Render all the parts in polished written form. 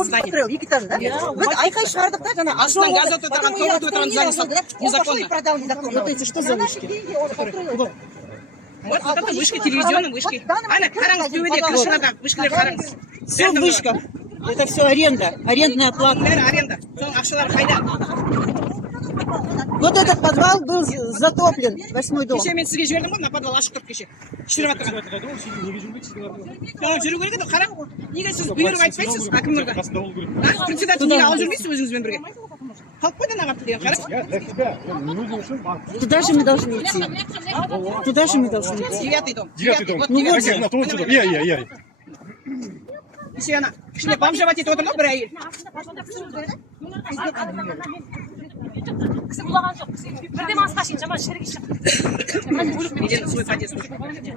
Построил, Екатерина, да? Вот айкай шардық та, жаңа астынан газ өтіп тұрған, ток өтіп тұрған здание незаконно. Вот эти что за вышки? Вот это вышки, телевизионные вышки. Ана, қараңыз, төбеде крышаларда вышкалар қараңыз. Все в вышках. Это все аренда, арендная плата. Бәрі аренда. Соның ақшалары қайда? Вот этот подвал был затоплен, 8-й дом. Кеше мен сізге жібердім ғой, мына подвал ашық тұр кеше. Шіріп жатыр. Жүру керек еді, қараң. Неге сіз бұйырып айтпайсыз әкімдерге? Председатель неге алып жүрмейсіз өзіңізбен бірге? Қалып қойды нағапты деген, қараң. Туда же мы должны идти. Туда же мы должны идти. 9-й дом. 9-й дом. Ну вот же. Кеше ана, кішіне бомжевать етіп отыр ма бір әйел? кісі бұлаған жоқ. Бірден асқа шейін жаман шерге шықты. Неден свой подъезд.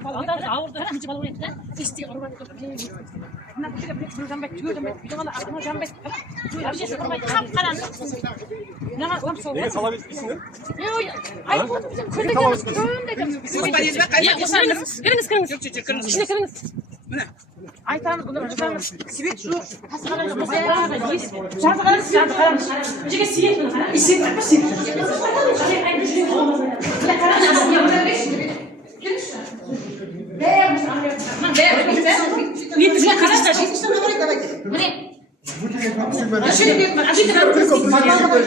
Ауырды, бірінші бала ойынды. Істе ұрған өтіп. Мына бір жанбайды, түгел жанбайды. Үйдің артына жанбайды. Әбжесі тұрмайды, қап қаранды. Мына ламп сол. Неге сала беріспейсіңдер? Айтып отыр бізден күнде деміз. Сіз подъездбе қайда? Кіріңіз, кіріңіз. Жоқ, кіріңіз. Ішіне кіріңіз. Міне. Айтамыз, бұны жұбамыз. Свет жоқ. Жарты қараңыз. Жеге сиет бұны қараңыз. Сиет.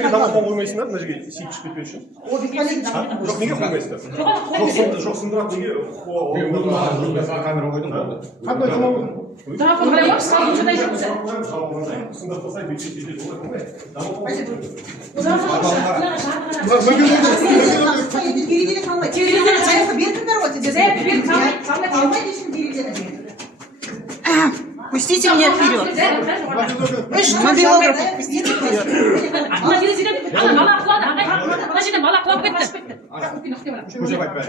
Тамақ қоймайсыңдар, мына жерге сиіп түсіп кетпеу үшін. Жоқ, неге қоймайсыңдар? Жоқ, сындырады, неге? Камера қойдың ба? Қандай тамақ? Сындырып тастайды, бүйтіп бүйтіп олай қоймайды. Пустите меня вперед. Мобилограф, пустите вперед. Көже қайтпай.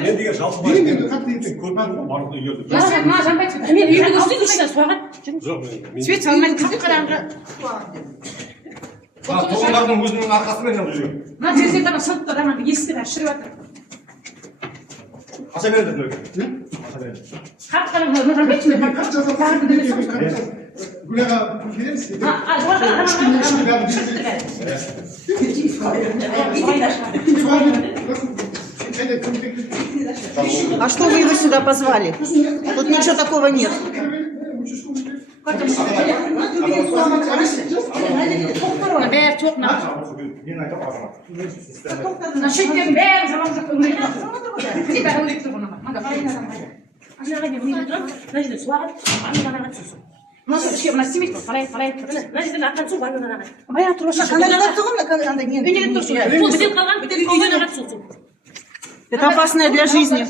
Мен деген жалпы бар екен. Көрмедім ғой, барлығы үйерді. Свет салмайды, қап қараңғы. Тұрғындардың өзінің арқасымен алып жүрген. Мына жерден ана сылып тұр, ана есікті шіріп жатыр. Ақша береді түлеге. Ақша береді. Қап қараңғы, мына жанбайды ме? Гуляға келеміз. А что вы его сюда позвали? Тут ничего такого нет. Бәрі тоқ на. Мен айтам азамат. Мына шеттердің бәрі жаман жоқ өңірек тұр. Бәрі өңірек тұр бұны. Анаға не өңірек тұрып, мына жерде су ағады, анаға түсірсін. Мына ішке мына істемейді ғой, қалай тұрып. Мына жерден аққан су ваннадан ағады. Баяғы тұрып шыққан. Канализация ғой, андай не. Үйдегі тұр су. Бұл бітеп қалған, үйден ағады су. Это опасно для жизни.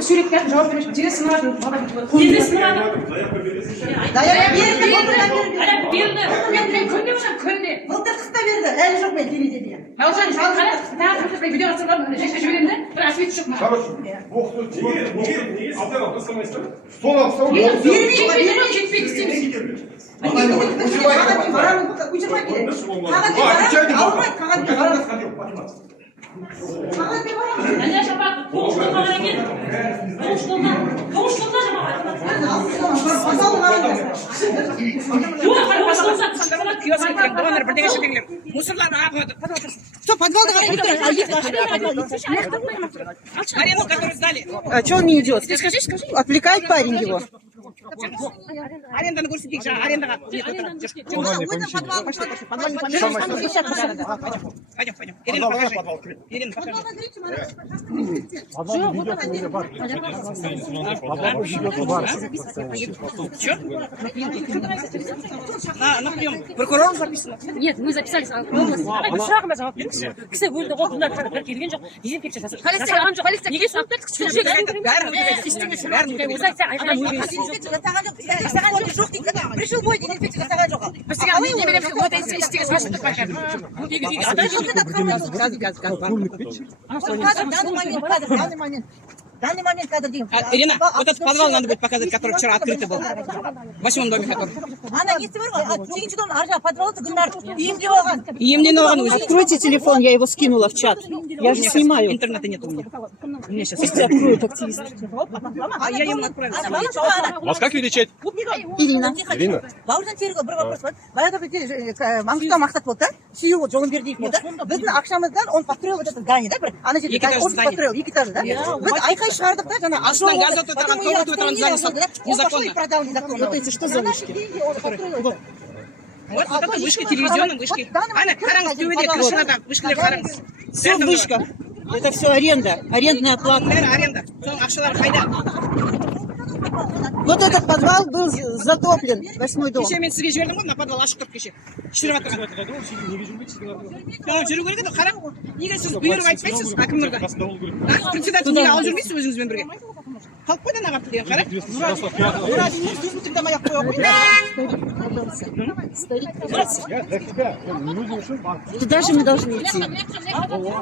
Sürekli cevap veriyorsun. Cile sınırladın. Cile sınırladın. Dayak berdi. Dayak berdi. Ben könde mi? Könde. Былтыр қыста берді, әлі жоқ мен телевизия деген. Бауыржан, тағы видео жасап жекше жіберемін де, бір освет жоқ маған. Короче, неге сіздер алып тастамайсыздар? Сол алып тастау. Кетпейді істейміз. Әне шапақ, тоғыштың қаған екен. Тоғыштыңда жамақ. Мусорлар ағады. Что, подвалда Арену, которую сдали. А что он не идет? Скажи. Отвлекает парень его. Аренданы көрсетейік, жаңа арендаға нет Пойдем. Ирина, покажи. Что? На прием. Прокурор записано. Нет, мы записали с сұрағыма жауап беріңізші. Кісі өлді ғой, бұндар келген жоқ, дезинфекция жасаған жоқ. Неге сұрақ берді? жасаған жоқ, жасаған жоқ дейді. Пришел бой дезинфекция жасаған жоқ. Біз саған не береміз, вот істеген спрашивать байқадым. Данный момент кадр деймін. Ирина, вот этот подвал надо будет показать, который вчера открытый был. В 8-м доме который. Ана несі бар ғой, 8-ші дом аржа подвалды Гүлнар үйімде болған. Емден алған өзі. Откройте телефон, я его скинула в чат. Я же снимаю. Интернета нет у меня. У меня сейчас Пусть откроют активисты. А я ему отправила. Вас как величать? Ирина. Ирина? Бауыржан терігі бір вопрос бар. Баяғыда бізде маңғыстау мақсат болды да, сүйеу Жолымбердиев болды. Біздің ақшамыздан он построил вот это здание, да, бір ана жерде офис построил, 2 этажды, да. Біз айқай шығардық да, жаңа Астынан газ өтіп тұрған, комнаты отырған незаконно. Продал незаконно. Вот эти что за вышки? Вот это вышка, телевизионная вышки. Ана, қараңыз, төбеде крышаларда вышкалар қараңыз. Все вышка. Это все аренда, арендная плата. Бәрі аренда. Соның ақшалары қайда? Вот этот подвал был затоплен, 8-й дом. Кеше мен сізге жібердім ғой, мына подвал ашық тұр кеше. Шіріп жатырған. Жүру керек еді, қарап. Неге сіз бұйырып айтпайсыз әкім мырза? Председатель неге алып жүрмейсіз өзіңізбен бірге? Қалып қойды ана қапты деген, қарап. Сөзін тыңдамай ақ қоя ғой. Туда же мы должны идти.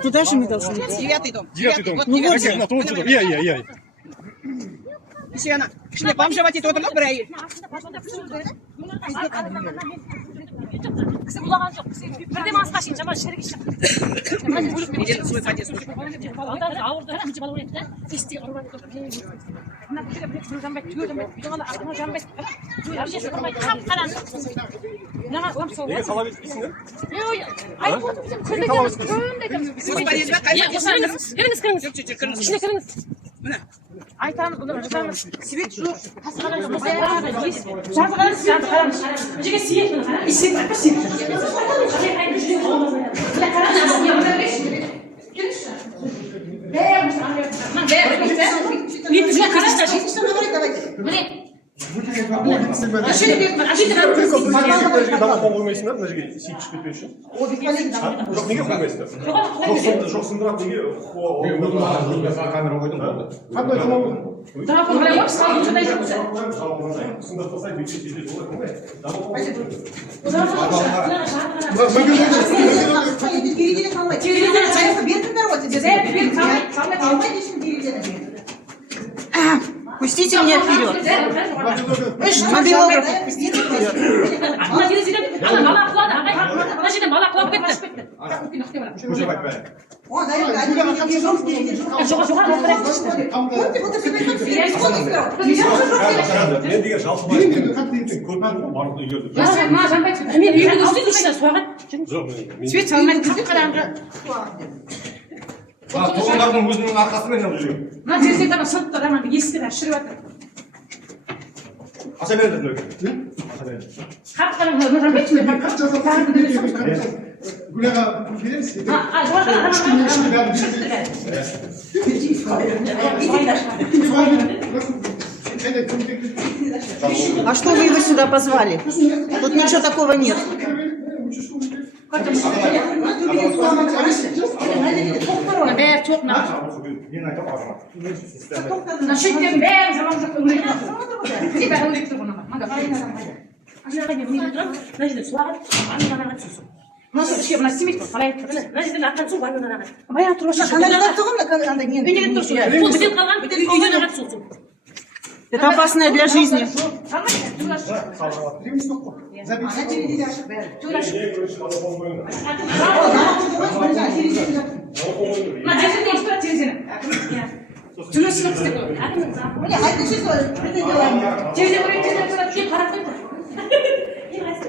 Туда же мы должны идти. 9-й дом. 9-й дом. Ну вот же. На том дом. Я. Кеше ана, ішіне бомжовать етіп отыр да бір әйел. Кісі бұлаған жоқ. Бірден асқа шейін жаман шерге шықты. Неден свой подъезд. Ауырды, күнші бала өледі да. Істе ұрған етіп. Мына күшіге бір жанбайды, түгел жанбайды. Үйдің ана артына жанбайды. Әбжесі ұрмайды, қап қараңыз. Мына ұлам сол. Неге сала бермейсіңдер? Айып болды бізден күнде кеміз, күнде кеміз. Сіз подъездбе қайда? Кіріңіз, Кіріңіз. ішіне кіріңіз. Міне. Айтамыз, бұны жасамыз. Свет жоқ. Тасқалар жоқ. Жазғарыз. Жерге сиетін қара. Сиетін қара, Домофон қоймайсыңдар, мына жерге сиіп шығып кетпес үшін. Жоқ, неге қоймайсыңдар? Жоқ сындырап неге камера қойдың ба? Қандай домофон? Домофон қойып қойып, салып жадай жоқ. Сындырып тастайды, бүйтсе тезек олай қоймай. Пустите меня вперед. Мобилограф, пустите вперед. Ана терезеден бала құлады, ағай. Ана жерден бала құлап кетті. Көшіп айтпай. Мен деген жалпы барлық үйлерді. Мен үйге өстен ішіне суағат. Свет салмайды, қап қараңғы. Тұрғындардың өзінің арқасымен жүрген. Мына терезеден ана сыртта ана есікті шіріп жатыр. Аша береді өте. Аша береді. Қап қараңғы, мына жамбет. Гуляға береміз? А что вы его сюда позвали? Тут ничего такого нет. Бәрі тоқ мына. Мына шеттен бәрі жаман жоқ өңірек тұр. Бәрі өңірек тұр бұны. Анаға не мына жерде суағат, анаға түсірсің. Мына ішке мына істемейді ғой, қалай айтты. Мына жерден аттан су бар анаға. Баяғы тұрып шыққан. Қандай тұғын андай нені? Үйден тұрсын. Бұл бізден қалған, үйден аға түсірсің. Это опасно для жизни.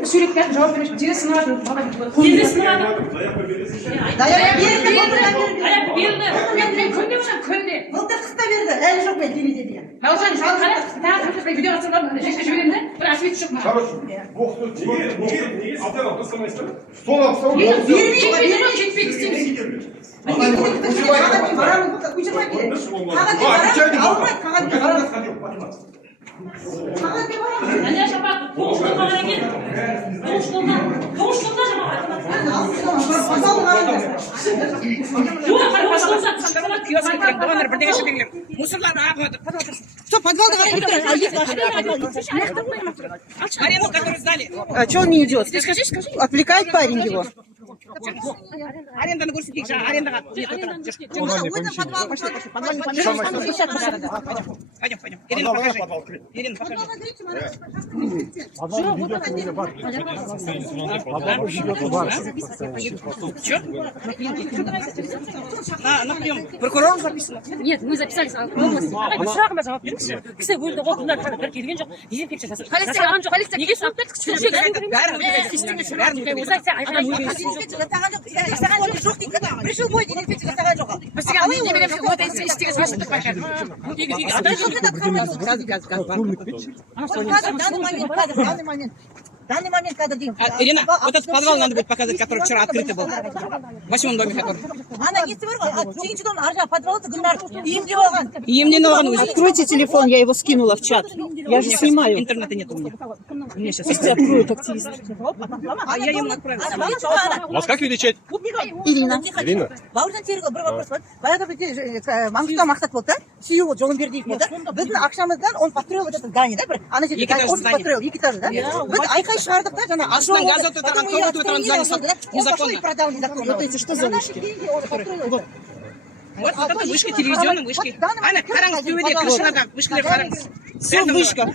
Sürekli cevap vermiş. Ciri sınırladı. Ciri sınırladı. Dayak berdi. Ayak berdi. Ben könde olsam könde. Былтыр қыста берді, әлі жоқ мен теледе деген. Бауыржан, тағы видео жасап жекше жіберемін де, бір освет жоқ маған. Неге сіздер алып тастамайсыздар? Бермейді, жетпейді істейміз. Әне шапақ, тоғыштолға қараген. Тоғыштолға жамағат. Киоск екен, донор бірдеңе шетеңлер. Мусорлар ағып отыр. Стоп, подвалды қарай тұр. Аренду, которую сдали. А что он не идет? Скажи. Отвлекает парень его. Аренданы көрсетейік, жаңа арендаға нет отырған. Пойдем. Ирина, покажи. Ирина, покажи. Че? На прием. Прокурор записано. Нет, мы записались в области. Ағай, бір сұрағыма жауап беріңізші. Кісі өлді ғой, бұндар бір келген жоқ, дезинфекция жасап. Неге сұрақ берді? Пришел бой, дезинфекция жасаған жоқ. Данный момент кадр деймін. Ирина, вот этот подвал надо будет показать, который вчера открытый был. В 8-м доме, который. Ана несі бар ғой, сегізінші дом аржа подвалды Гүлнар емдеп алған. Емден алған өзі. Откройте телефон, я его скинула в чат. Я же снимаю. Интернета нет у меня. У меня сейчас. Пусть откроют активисты. А я ему отправила. Вас как величать? Ирина. Бауыржан терігі бір вопрос бар. Баяғыда бізде маңғыстау мақсат болды, Сүйеу Жолымбердиев болды. Біздің ақшамыздан он построил вот этот здание, да, бір ана жерде офис построил, екі этажды, да. Біз айқай шығардық да, жаңа Астынан газ өтіп отырған, комната отырған здание незаконно. продал незаконно. Вот эти что за вышки? Вот это вышки, телевизионные вышки. Ана, қараңыз, төбеде крышаларда вышкалар қараңыз. Все вышка.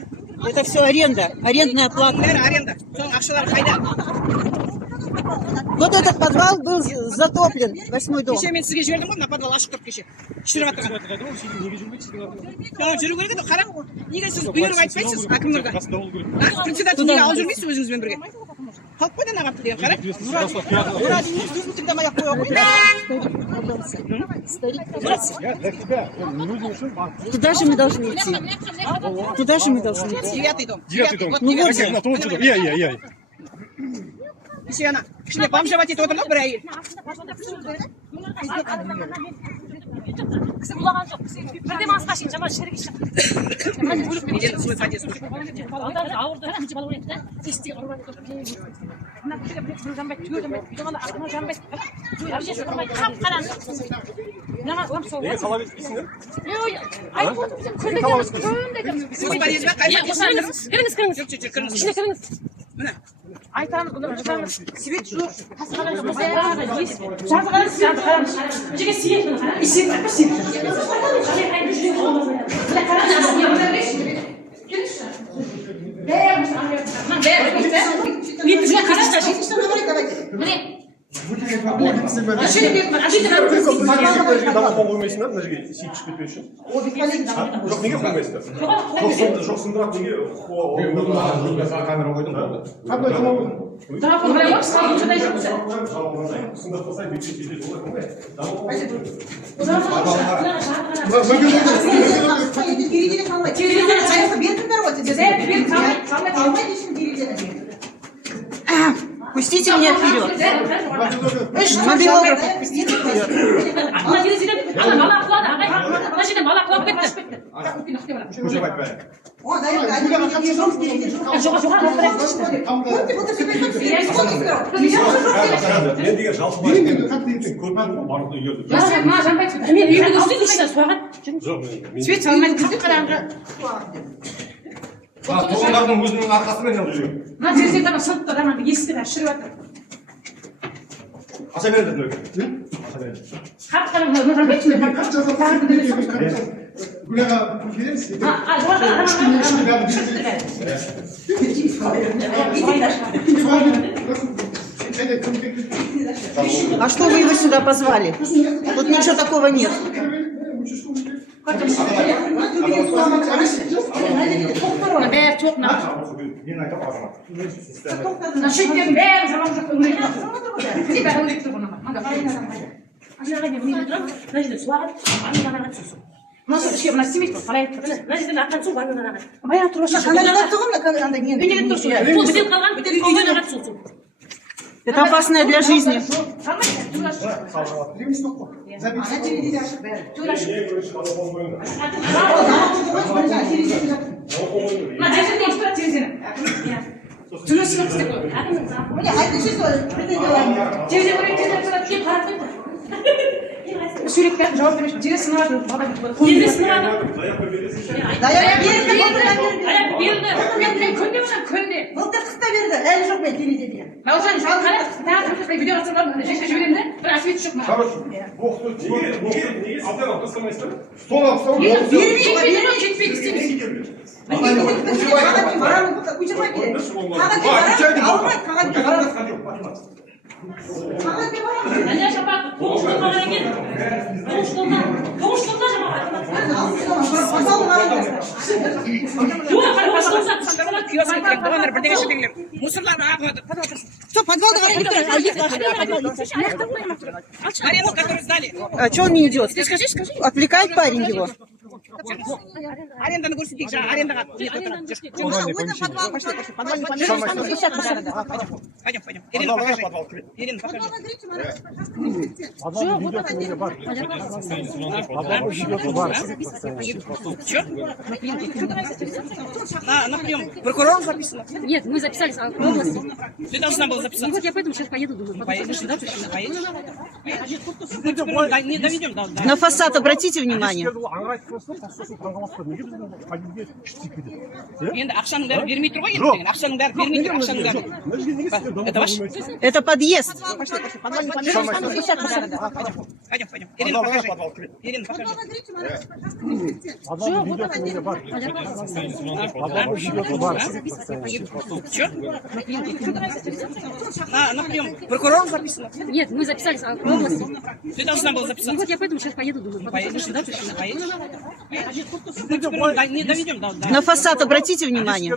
Это все аренда. Арендная плата. Бәрі аренда. Соның ақшалары қайда? Вот этот подвал был затоплен. 8-й дом. Кеше мен сізге жібердім ғой, мына подвал ашық тұр кеше. Шіріп жатырған. Жүру керек еді, қарап. Неге сіз бұйырып айтпайсыз әкімдерге? Председатель неге алып жүрмейсіз өзіңізбен бірге? Қалып қойды ана қапты деген, қарап. Куда же мы должны идти? Куда же мы должны идти? 9-й дом. 9-й дом. Ну вот же. Ей. Кеше ана, ішіне бомжевать етіп отырды бір әйел. Кісі бұлаған жоқ. Бірден асқа шейін жаман шерге шықты. Елена свой подъезд. Ауырды, бірінші бала өледі. Тестіге ұрған етіп. Мына кісіге бір жанбайды, түйе жанбайды. Бұған артына жанбайды. Әбжесі тұрмайды, қап-қараңғы. Мына ламп сол. Неге сала бермейсіңдер? Айтып отыр бізден, күнде келеміз, күнде келеміз. Сіз подъезге қай подъезге? Кіріңіз. Кіріңіз. Ішіне кіріңіз. Міне. Айтамыз, бұны жазамыз. Свет жоқ. Жазы қараңыз. Жеге сиет бұны қараңыз. Сиет. Дамыл қоймайсыңдар, мына жерге сиіп шығып кетпеу үшін. Жоқ, неге қоймайсыңдар? Жоқ, сындырап неге? Камера қойдың ба? Қандай қамау? Сындырып қойсай, бекшет етеді, олай қоймай. Дамыл Пустите меня вперед. Мобилограф, пустите вперед. Мен деген жалпы Свет салмайды, күзде қараңғы. тұрғындардың өзінің арқасымен алып жүрген. Мына жерде ана сыныпта ана есікті ашырып жатыр. Аша береді дөке. Аша береді. Хат қараңғы, мына бетіне А что вы его сюда позвали? Тут ничего такого нет. бәрі тоқ мына. Мына шеттердің бәрі жаман жоқ өрек тұр. Бәрі өрек тұр бұны. Ана жерге міне тұрып, мына жерде су ағады, ваннаға түсесің. Мына ішке мына істемейді ғой, қалай айтты. Мына жерден аттан су ваннаға ағады. Баяғы тұрып үйден қалған, үйден ағады су. Это опасно для жизни. Sürekli cevap vermiş. Cire sınavı. Cire sınavı. Dayak berdi. Ayak berdi. Men könde bilen könde. Былтыр қыста берді. Әлі жоқ мен теледе деген. Бауыржан, қара, тағы видео жасап жекше жіберемін де, бір освет жоқ маған. Неге алдан алып тастамайсыздар? Сол алып тастау. Кетпейді, кетпейді істейміз. Әне шапақ, тоғыштолға екен. Тоғыштолға жамаға. Жоқ, тоғыштолға. Киоск екен, бұғандар бірдеңе шетеңлер. Мусорлар ағылады. Все, подвалды қарай Арену, которую сдали. А что он не идет? Ты скажи. Отвлекает парень его. Аренданы көрсетейік, жаңа арендаға. Пойдем. Ирина, покажи. Ирина, покажи. Что? На прием. Прокурор записано. Нет, мы записались в области. Ты должна была записаться. Ну вот я поэтому сейчас поеду, думаю. Поедешь, да? Поедешь? Не доведем, да. На фасад обратите внимание. Енді ақшаның бәрі бермей тұр ғой енді. Ақшаның бәрі бермей тұр, ақшаның бәрі. Это ваш? Это подъезд. Пойдем. Ирина, покажи. Ирина, покажи. Что? На прием. Прокурор записано. Нет, мы записались в области. Ты должна была Ну записаться. вот я поэтому сейчас поеду, думаю. Поедешь, да? Поедешь? Не доведем, да. На фасад обратите внимание.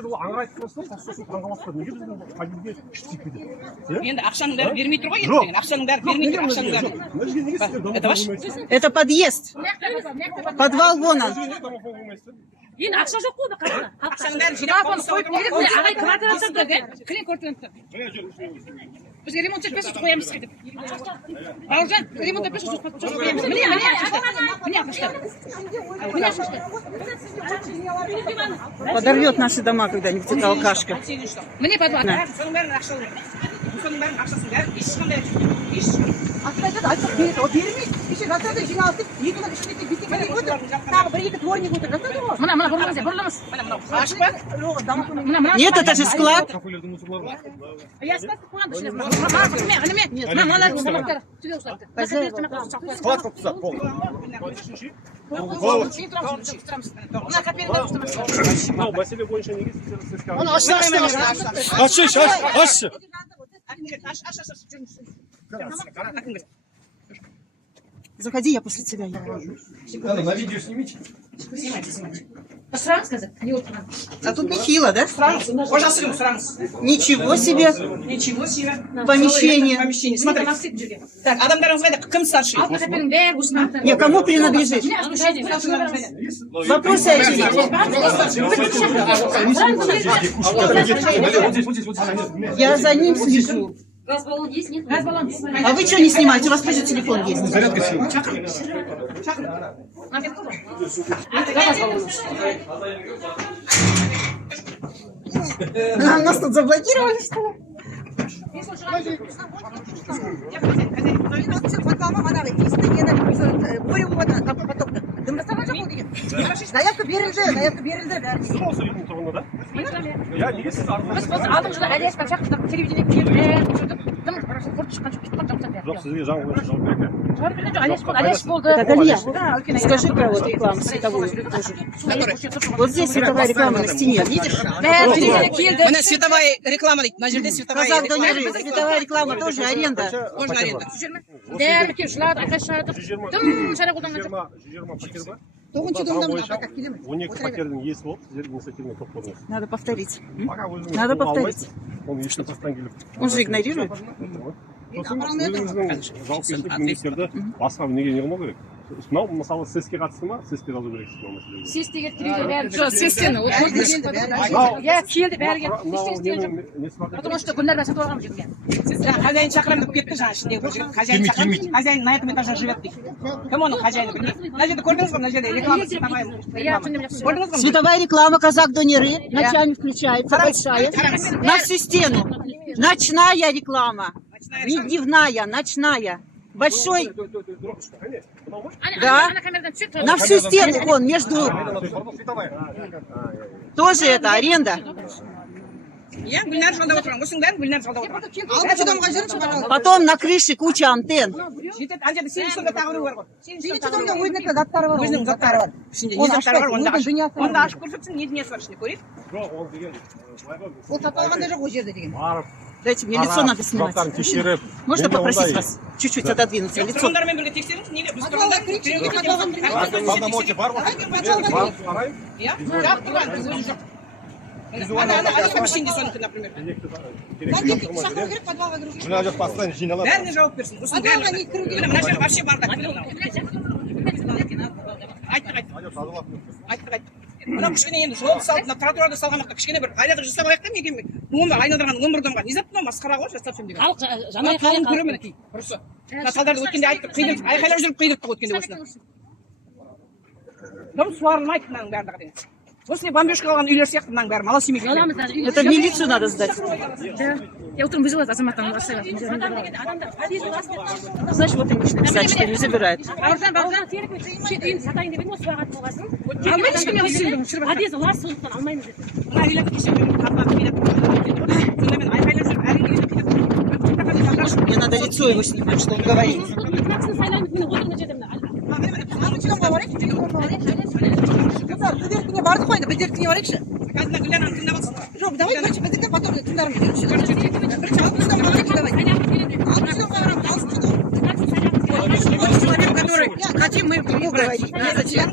Енді ақшаның бәрі бермей тұр ғой енді. Ақшаның бәрі бермей тұр, ақшаның бәрі. Это ваш? Это подъезд. Подвал вон он. Енді ақша жоқ қой, қасында. Ақшаның бәрі жинап Қойып керек қой, ағай квартира сатады. Клин квартираны. бізге ремонт етпесін қоямыз кетіп. Бауыржан, ремонт етпесін қоямыз. Міне. Подорвет наши дома когда-нибудь эта алкашка. Міне подвал. Соның бәрін ақша алып. Соның бәрін ақшасын бәрі ешқандай еш. Айтып береді, о бермейді. Кеше жасады, жиналысып, екінің ішінде бетеге отыр. Тағы бір-екі дворник отыр. Жасады ғой. Мына бұрылыңыз. Мынау ашық па? Нет, это же склад. Я склад қойғанды ішіне. Склад қылып тастады, полный. Мынау мәселе бойынша неге сіздер ашшы. Заходи, я после тебя. На видео снимите. Сразу сказать? А тут нехило, да? Пожалуйста, сразу. Ничего себе. Ничего себе. Помещение. Смотри. Так, адамдарыңызға да кім старший? Не, кому принадлежит? Вопросы один. Я за ним слежу. Газ-баллон есть, нет? Газ-баллон. А вы что не снимаете? У вас тоже телефон есть. Зарядка сил. Нас тут заблокировали, что ли? Заявка берілді. Осы үйдің тұрғыны да? Я неге сіз Біз алдың жылы әлия шақырдық, телевидение келді, дым құрт шыққан жоқ, жоқ, сізге заң бойынша жауап керек. жауап берген жоқ, әлия болды. Так, Алья, скажи про вот рекламу световую тоже. Вот здесь световая реклама на стене, видишь? Міне световая реклама дейді. Мына жерде световая Казах реклама. Донеры, световая реклама тоже аренда. Можно аренда. Дәрі келіп жылады, айқай-шадық, дым шара қолданған жоқ. 120 пәтер бар. Тоғыншы Заң домдан бойынша прокат келеміз. 12 пәтердің иесі болып, сіздер инициативный топ құрдыңыз. Надо повторить. Пока өзіңіз Надо қолға повторить. алмайсыз, оны ешқай тастан келіп. Он же игнорирует. Сосын өзіңіздің жауапкершілік міндеттерді басқа неге не қылмау керек? Мынау мысалы СЭСке қатысты ма? СЭСке жазу керексіз мынау мәселеге. Сес деген тірейді бәрі. Жоқ, сестен. Я келді бәрі келді. Мынау несі бар? Потому что Гүлнар бәрі сатып алған жігітке. Хозяин шақырам деп кетті жаңа ішіндегі бір жігіт. Хозяин шақырам. Хозяин на этом этаже живет дейді. Кім оның хозяины білмейді. Мына жерде көрдіңіз ба? Мына жерде реклама световая. Я түнде білесіз. Көрдіңіз ба? Световая реклама Казах Донеры. Ночами включается, большая. На всю стену. Ночная реклама. Не дневная, ночная. Большой. Да. На всю стену, вон, между... Тоже это аренда. Я Гүлнар жалдап отырмын. Осының бәрін Гүлнар жалдап отырмын. Алтыншы домға жүрінші, пожалуйста. Потом на крыше куча антенн. Жетеді, ана жерде сегізінші домда тағы біреу бар ғой. Сегізінші домда өзінің заттары бар. Өзінің заттары бар. Ішінде не Оны заттары бар, онда ашпайды, ашып. өзінің дүниесі бар. Онда ашып көрсетсін, не дүниесі бар ішінде, көрейік. Ол сатылғанда жоқ ол жерде деген. Дайте мне лицо надо снимать. Можно попросить вас чуть-чуть отодвинуться? Лицо. Тұрғындармен бірге тексеріңіз, неге біз тұрғындар иә, жақ тұрған, біз өзі жоқ. Ана помещение сонікі, например. Шақыру керек, подвалға кіру керек. Бәріне жауап берсін. Осының Подвалға не бәріне. кіру керек? Мына жер вообще бардак. Айттық. Мынау кішкене енді жол салып, мына тротуарды салған уақытта кішкене бір айладық жасап алайық та, неге айналдырған 11 домға. Не зат мынау масқара ғой, жасап сен деген. Жаңа қалың көре мінекей. Құрысы. Мына талдарды өткенде айттық, қидырдық, айқайлап жүріп қидырттық өткенде осыны. Дым суарылмайды мынаның барлығы деген. Осыны бомбежка алған үйлер сияқты мынаның бәрі мала семейге. Это в милицию надо сдать. Я утром вызвала азаматтан Значит, вот они что писать, что не забирают. Мына үйлерді кешіріп қапқан келеді. Сонда мен айқайлап жүріп, әрең Мне надо лицо его снимать, что он говорит. Алтыншы домға барайықшы, телефон барайықшы. Біздердікіне бардық қой енді, біздердікіне барайықшы. қазір Гүлнараны тыңдап алсың ба? Жоқ, давай, короче, біздерден потом тыңдармыз. Алтыншы домға барайықшы, давай. Алтыншы домға барамыз, алтыншы дом. Человек, который хотим мы ему говорить. Незачем.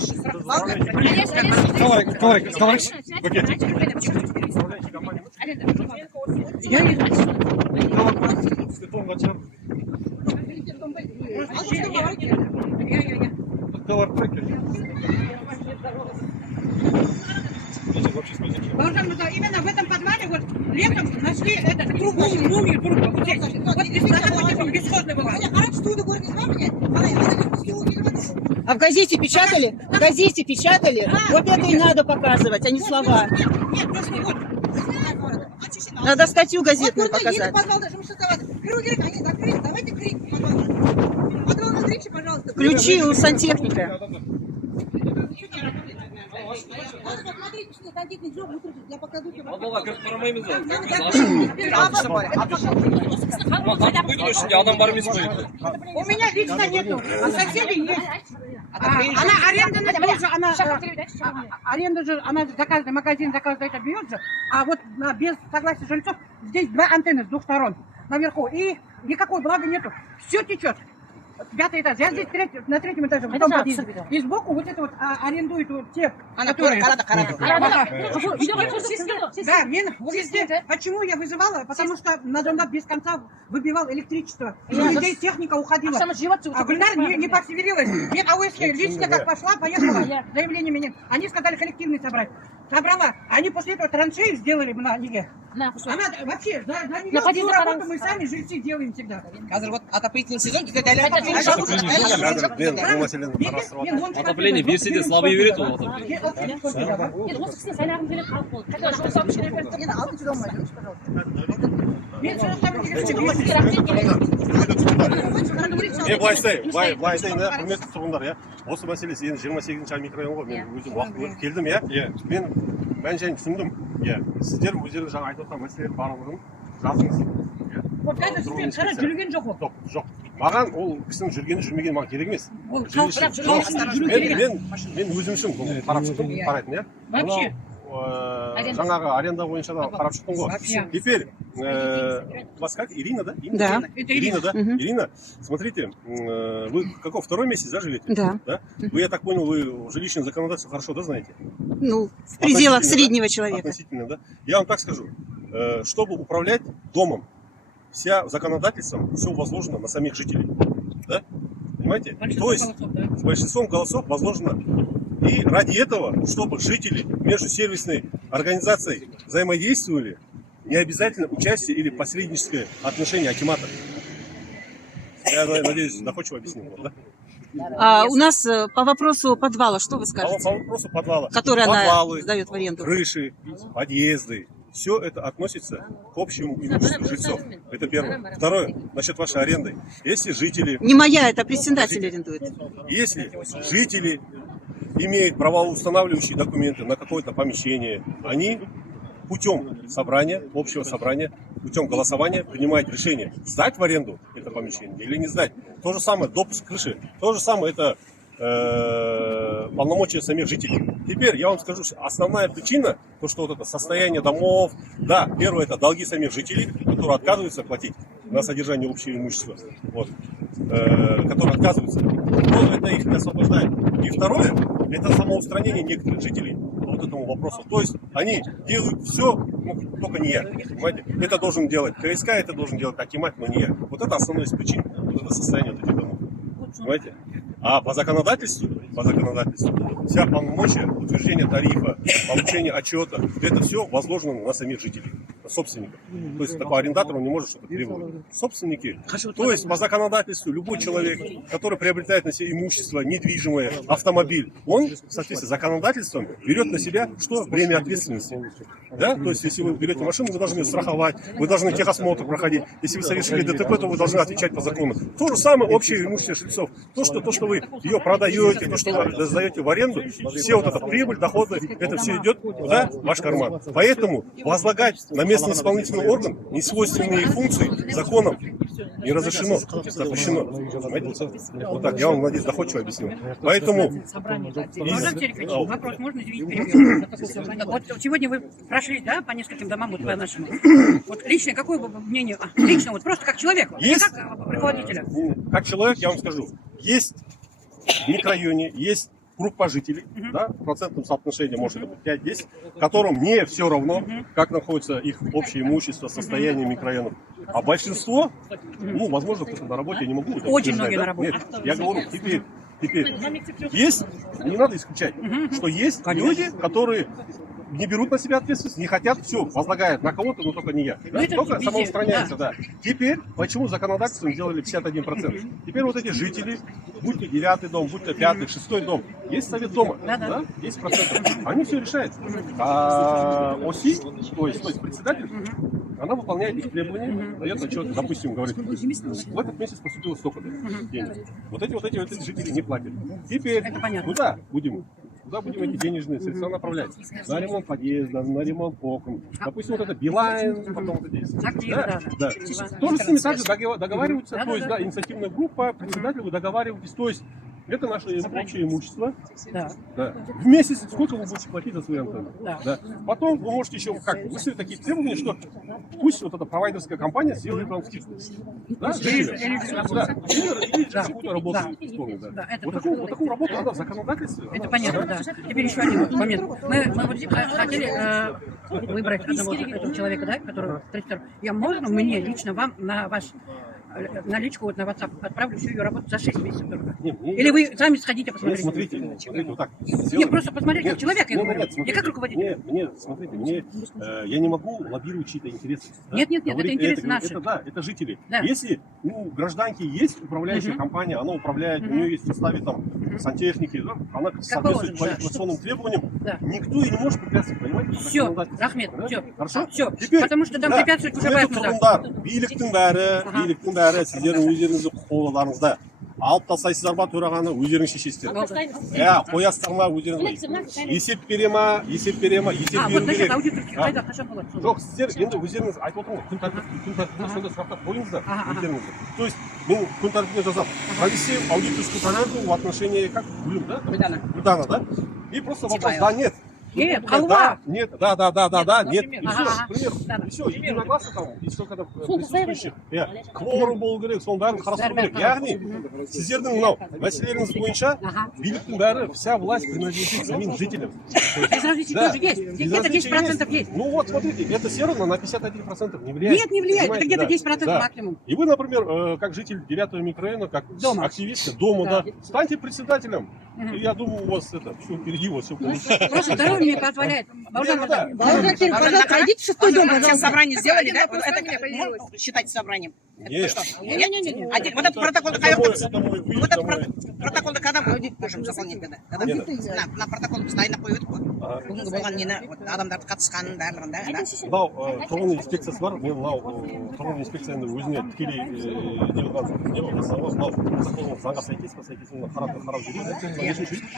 Я не хочу. Алтыншы домға барайықшы. Должен именно в этом подвале вот летом нашли этот трубу, мумию трубу. Вот здесь. Вот здесь бесхозный была. А в газете печатали? В газете печатали? Вот это и надо показывать, а не слова. Нет, просто вот. Надо статью газетную показать. Ключи у сантехника. Я покажу тебе. У меня лично нету, а соседей есть. Она аренда тоже, аренда же, она заказывает, магазин заказывает, это берет же, а вот без согласия жильцов здесь 2 антенны с 2 сторон наверху, и никакой блага нету, все течет. 5-й этаж, я здесь на 3-м этаже, в том подъезде. И сбоку вот это вот арендуют вот те, которые... Да, везде. Почему я вызывала? Потому что на домах без конца выбивал электричество. И людей техника уходила. А Гульнар не пошевелилась. Нет, АОС лично как пошла, поехала, заявление меня. Они сказали коллективный собрать. Собрала. Они после этого траншеи сделали на Неге. Она вообще, за нее всю работу мы сами жильцы делаем всегда. Қазір вот отопительный сезон, Отопление берсе де слабый береді ол Алтыншы домға жүріңізші, пожалуйста. былай айтайын да, құрметті тұрғындар, иә. Осы мәселесі енді 28-ші микрорайон ғой, мен өзім уақыт бөліп келдім, иә. Мен мән-жайын түсіндім, иә. Сіздер өздеріңіз жаңа айтып отырған мәселелер барлығын жазыңыз. Вот қазір сізбен қара жүрген жоқ ол. Жоқ. Маған ол кісінің жүргені жүрмегені маған керек емес. Мен өзім үшін қарап шықтым, қарайтын, иә. Вообще. Жаңағы аренда бойынша да қарап шықтым ғой. Теперь, вас как? Ирина, да? Да. Ирина, да? Ирина, смотрите, вы какой, второй месяц, да, живете? Да. Вы, я так понял, вы жилищное законодательство хорошо, да, знаете? Ну, в пределах среднего человека. Относительно, да? Я вам так скажу, чтобы управлять домом, вся законодательством, все возложено на самих жителей. Да? Понимаете? То есть с большинством голосов возложено. И ради этого, чтобы жители между сервисной организацией взаимодействовали, не обязательно участие или посредническое отношение акимата. Я надеюсь, доходчиво объяснил. Да? А у нас по вопросу подвала, что вы скажете? По вопросу подвала. Который подвалы, она сдает в аренду. Крыши, подъезды, все это относится к общему имуществу жильцов. Это первое. Второе, насчет вашей аренды. Если жители, Не моя, это председатель арендует. если жители имеют правоустанавливающие документы на какое-то помещение, они путем собрания, общего собрания, путем голосования принимают решение, сдать в аренду это помещение или не сдать. То же самое допуск крыши, то же самое это полномочия самих жителей. Теперь я вам скажу, что основная причина, то что вот это состояние домов, да, первое это долги самих жителей, которые отказываются платить на содержание общего имущества, вот, которые отказываются, но это их не освобождает. И второе, это самоустранение некоторых жителей по вот этому вопросу. То есть они делают все, ну, только не я, понимаете? Это должен делать КСК, это должен делать акимат, но не я. Вот это основная из причин, вот это состояние вот этих домов. Понимаете? А по законодательству, вся полномочия, утверждение тарифа, получение отчета, это все возложено на самих жителей, на собственников. То есть такой арендатор он не может что-то требовать. Собственники, то есть по законодательству любой человек, который приобретает на себя имущество, недвижимое, автомобиль, он в соответствии с законодательством берет на себя что? Бремя ответственности. Да? То есть если вы берете машину, вы должны ее страховать, вы должны техосмотр проходить. Если вы совершили ДТП, то вы должны отвечать по закону. То же самое общее имущество жильцов. То, что вы ее продаете, то, что вы сдаете в аренду, все вот эта прибыль, доходы, это все идет куда? В ваш карман. Поэтому возлагать на местный исполнительный орган несвойственные функции законом не разрешено, запрещено. Вот так, я вам, надеюсь, доходчиво объяснил. Поэтому... Можно, Алексей вопрос можно, извините, перебью? Вот сегодня вы прошли, да, по нескольким домам, вот по нашему. Вот лично, какое бы мнение, лично, вот просто как человек, не как руководителя? Как человек, я вам скажу, есть в микрорайоне, есть группа жителей, да, в процентном соотношении, может быть, 5-10, которым не все равно, как находится их общее имущество, состояние микрорайонов. А большинство, ну, возможно, потому что на работе я не могу. Очень многие на работе. Нет, я говорю, теперь есть, не надо исключать, что есть люди, которые не берут на себя ответственность, не хотят, все, возлагают на кого-то, но только не я. Да? Только самоустраняется, да. Теперь, почему законодательством сделали 51%? Теперь вот эти жители, будь то 9-й дом, будь то 5-й, 6-й дом, есть совет дома, да? 10%. Они все решают. А ОСИ, то есть председатель, она выполняет их требования, дает отчет, допустим, говорит, в этот месяц поступило столько денег. Вот эти жители не платят. Теперь куда будем эти денежные средства направлять? На ремонт подъезда, на ремонт окон. Допустим, вот это Билайн, потом вот эти. Да. Тоже с ними также договариваются, то есть, да, инициативная группа, председатель, вы договариваетесь, то есть, это наше общее имущество. Да. В месяц сколько вы будете платить за свои антенны? Да. Потом вы можете еще выставить такие требования, что пусть вот эта провайдерская компания сделает вам скидку. Да? Или какую-то работу исполнит. Да. Вот такую работу надо в законодательстве. Это понятно, да. Теперь еще один момент. Мы вот хотели выбрать одного этого человека, да, который 32. Я можно мне лично вам на ваш наличку вот на WhatsApp отправлю всю ее работу за 6 месяцев только? Или вы сами сходите посмотрите? Смотрите, вот так. Нет, просто посмотреть как человек, я говорю. Не как руководитель. Смотрите, я не могу лоббировать чьи-то интересы. Нет, это интересы наши. Это жители. Если у гражданки есть управляющая компания, она управляет, у нее есть в составе там сантехники, она соответствует квалификационным требованиям, никто и не может препятствовать, понимаете? Все, Рахмет, все. Хорошо? Все, потому что там препятствовать уже поэтому. Биліктің бәрі сіздердің өздеріңіздің қолдарыңызда. Алып тастайсыздар ма төрағаны, өздеріңіз шешесіздер. Қоясыздар ма, өздеріңіз. Есеп бере ма, беру керек. Жоқ, сіздер енді өздеріңіз айтып отырмын, күн тәртібінде сондай сұрақтар қойыңыздар өздеріңізді. То есть, мы күн тәртібіне жазам. Провести аудиторскую проверку в отношении, как Гүлім, да? Гүлдана, да? И просто вопрос, да, нет. Нет, халва. Нет, да, нет. И все, единогласно там, и сколько там присутствующих. Кворум болу керек, соның бәрін қарастыру керек. Яғни, сіздердің мынау мәселелеріңіз бойынша биліктің бәрі, вся власть принадлежит самим жителям. Безразличие тоже есть. Где-то 10% есть. Ну вот, смотрите, это все равно на 51% не влияет. Нет, не влияет, это где-то 10% максимум. И вы, например, как житель 9-го микрорайона, как активистка дома, да, станьте председателем. И я думаю, у вас это все впереди, у вас все получится. Просто здоровье мне позволяет? Бауыржан, пожалуйста, идите в шестой дом, Сейчас пожалуйста. собрание сделали, да? Это считать собранием. Нет. Что? Нет? Вот этот протокол, вот этот протоколды когда мы можем заполнять, когда? На протокол постоянно қойып қой. Бүгінгі болған нені, адамдарды қатысқанын барлығын, да? мынау тұрғын үй инспекциясы бар. Мен мынау тұрғын үй инспекцияны өзіне тікелей не қылған не болмаса мынау протоколдың заңға сәйкес па сәйкес қарап жүрейін.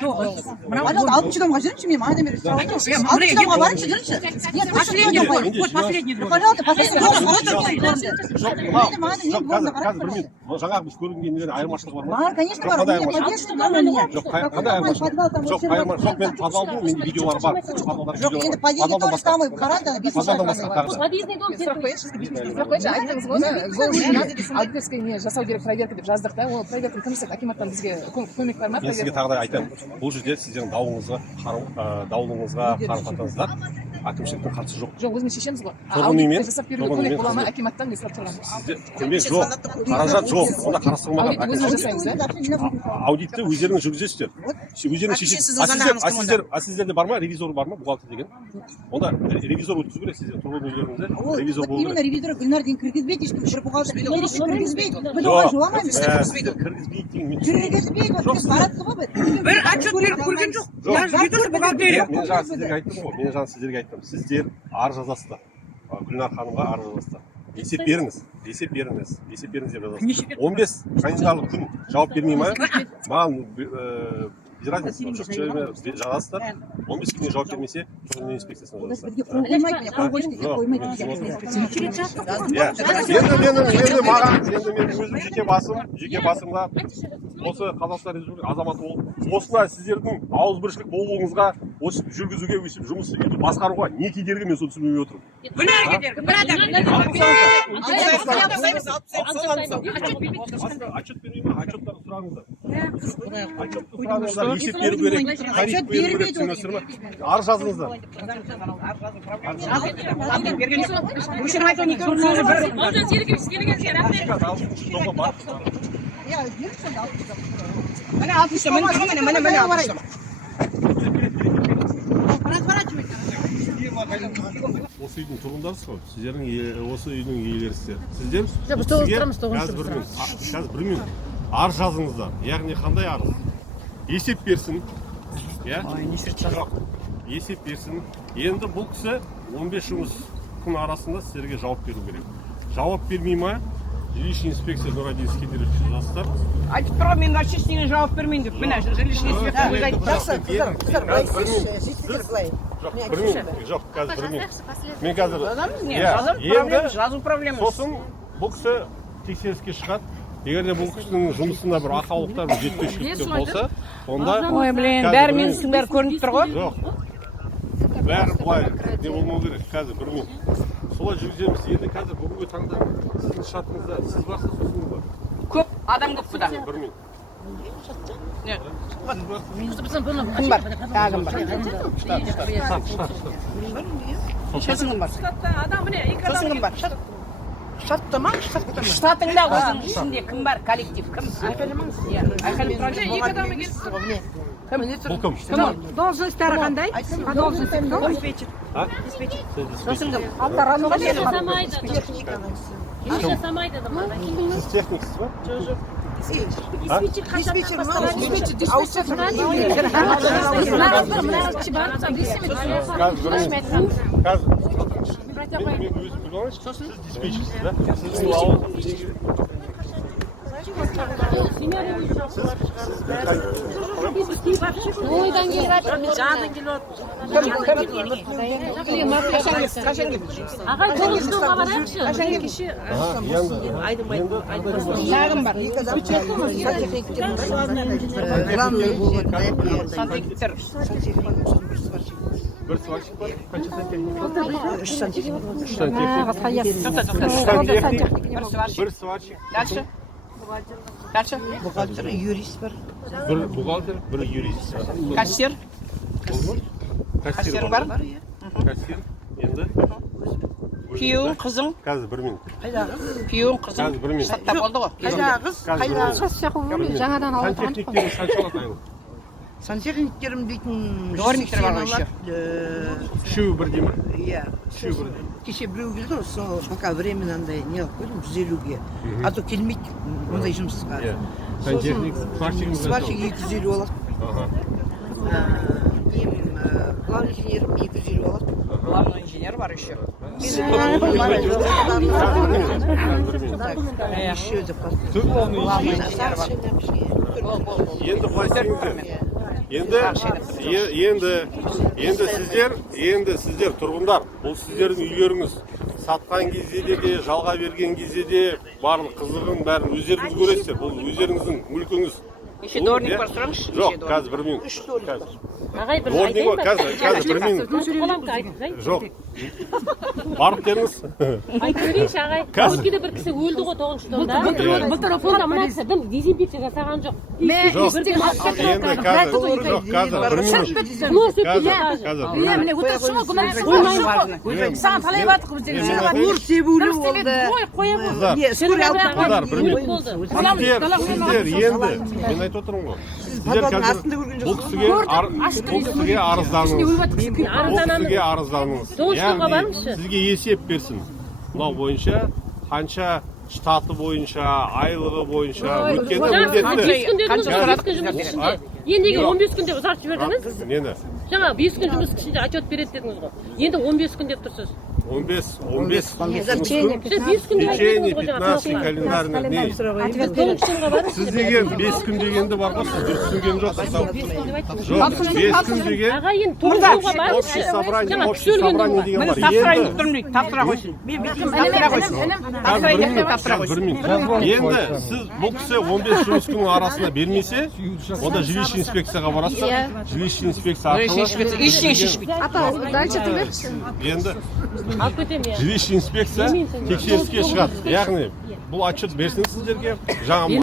Пожалуйста, алтыншы домға жүріңізші, мен маған беріңіз. Алтыншы домға барыңызшы, жүріңізші. Нет, Последний шестой дом, дом. вот последний дом. Пожалуйста, последний дом. Қазір білмеймін. Жаңағы біз көрінген нелердің айырмашылығы бар ма? Бар, конечно, бар. У меня подъезд, дома нет. Жоқ, қандай айырмашылығы? Жоқ, жоқ, мен подвалдың, менде видеолар бар. Жоқ, енді подъезд тоже самый қарады, Подвалдан басқа қарады. Подъездный дом сұрақ қояйыншы айттыңыз ғой да аудиторский не жасау керек проверка деп жаздық та ол проверка кім істеді акиматтан бізге көмек бар ма Мен сізге тағы да айтамын. Бұл жерде сіздердің дауылыңызға қарым қатыныңыздар әкімшіліктің қатысы жоқ. жоқ өзіміз шешеміз ғой Тұрғын үймен аудит жасап беруге көмек бола ма акиматтан деп сұрап тұрғанбыз сізде көмек жоқ, қаражат жоқ, онда қарастырылмаған. аудитті өзіміз жасаймыз да Аудитті өздеріңіз жүргізесіздер. Өздеріңіз шешесіздер. А сіздерде бар ма ревизор бар ма бухгалтер деген? Онда ревизор өткізу керек сіздер тұрғын үйлеріңізде ревизор болу Именно керек. ревизор Гүлнар дейін кіргізбейді, ешкім бір бухгалтер кіргізбейді. Біз оған жоламаймыз. Кіргізбейді деген мен Кіргізбейді, вот біз барады ғой біз. Бір отчет беріп көрген жоқ. Я не то, что бухгалтерия. Мен жаңа сіздерге айттым ғой. Мен жаңа сіздерге айттым. Сіздер арыз жазасыздар. Гүлнар ханымға арыз жазасыздар. Есеп беріңіз деп жазасыздар. 15 календарлық күн жауап бермей ма? Маған без разницы, жазасыздар. 15 күнге жауап бермесе, тұрғын үй инспекциясына жазасыздар. Бізге қоймайды, мен қоймайды, қоймайды. Енді мен өзім жеке басымда осы Қазақстан Республикасы азаматы болып, осылай сіздердің ауызбіршілік болуыңызға, осы жүргізуге, өсіп жұмыс етіп басқаруға не кедергі мен соны түсінбей отырмын. Отчет бермей ма? Отчеттарды сұраңыздар. Есеп беру керек, тариф беру керек, түсінесіздер ме? Арыз жазыңыздар. Өшіріп айту не көріп сөзі бір. Бауыржан Серікович келгеніңізге рахмет. Я беріңізші, алтыншы дом. Міне алтыншы, міне алтыншы. Осы үйдің тұрғындарысыз ғой, сіздердің осы үйдің иелерісіздер. Сіздер қазір бір минут арыз жазыңыздар. Яғни қандай арыз? Есеп берсін. Есеп берсін. Енді бұл кісі 15 жұмыс күн арасында сіздерге жауап беру керек. Жауап бермей ма? Жилищный инспекция Нұрәдин Скидеров жазасыздар. Айтып тұрған мен вообще ештеңе жауап бермейін деп. Міне жилищный инспектор өзі айтып. Қыздар, былай істейікші, жителдер былай. Жоқ, қазір бір минут. Мен қазір жазу проблема. сосын бұл кісі тексеріске шығады. Егер де бұл кісінің жұмысында бір ақаулықтар, бір жетпеушіліктер болса, онда Ой, блин, бәрі менің бәрі көрініп тұр ғой. жоқ. Бәрі былай не болмау керек. Қазір бір минут. Солай жүргіземіз. Енді қазір бүгінгі таңда сіздің шартыңызда сіз барсыз, сосын бар. Көп адам көп бұда. Бір минут. Кім бар? Кім бар? Сосын кім бар? Сосын кім бар? Штатта ма? Штатыңда өзінің ішінде кім бар? Коллектив кім? Айқайлап тұрайын. Бұл кім? Должностьтары қандай? Должностьтары диспетчер. Сосын кім? Үй жасамайды адамдар. Сіз техниксіз ба? Диспетчер Ойдан келіп жаның ағай тоғызға барайықшы. Шағым бар. Бір сварщик бар, қанша сантехник? Үш сантехник. Бір сварщик. Дальше. бухгалтер, юрист бар. Бір бухгалтер, бір юрист. Кассир. Кассир бар. Кассир. Енді? Күйеуің, қызың. Қазір бір минут. Күйеуің, қызың. Қазір бір минут. Штатта болды ғой. Жаңадан алып сантехниктеріңіз қанша алады айлық? Сантехниктерім дейтін Дворниктер бар ғой еще. Үшеуі бірдей ма? Иә. Үшеуі бірдей. Кеше біреу келді ғой, сол пока время андай не қылып қойдым 150-ге. А то келмейді мұндай жұмысқа. Сантехник, сварщик. Сварщик 250 алады. Главный инженерім 250 алады. Главный инженер бар еще. Еще деп қалды. Главный инженер бар. Енді былай істеңіздер. Енді сіздер тұрғындар, бұл сіздердің үйлеріңіз. Сатқан кезде де, жалға берген кезде де барлық қызығын бәрін өздеріңіз көресіздер. Бұл өздеріңіздің мүлкіңіз. Еще дворник бар, сұраңызшы. Жоқ, қазір 1 минут. Ағай, бір Дворник бар, қазір 1 минут. Жоқ. Барып келіңіз. Айтып берейінші ағай. Өткенде бір кісі өлді ғой 9-шы жылда. Сонда мына кісі дым дезинфекция жасаған жоқ. Жоқ, енді қазір 1 минут. Саған талай бардық біздер. Ур себулі болды. Сіздер енді, мен айтып отырмын ғой. Сіздер қазір бұл кісіге арызданыңыз. Яғни сізге есеп берсін. Мынау бойынша қанша штаты бойынша, айлығы бойынша өткені міндетті. Ендегі 15 күнде ұзартып жібердіңіз. Нені? Жаңа 5 күн жұмыс ішінде отчет береді дедіңіз ғой. Енді 15 күн деп тұрсыз. 15 Течение 15 календарный дней. Сіз деген 5 күн дегенді бар ғой, сіз дұрыс түсінген жоқсыз. Жоқ, 5 күн деген Аға енді тұрғынға бар. общее собрание деген бар. Тапсыра қойсын. Енді сіз бұл кісі 15 жұмыс күннің арасында бермесе, онда жилищный инспекцияға барасыз. Жилищный инспекция арқылы. Енді Алып кетемін я. жилищный инспекция тексеріске шығады. Яғни бұл отчет берсін сіздерге. Жаңа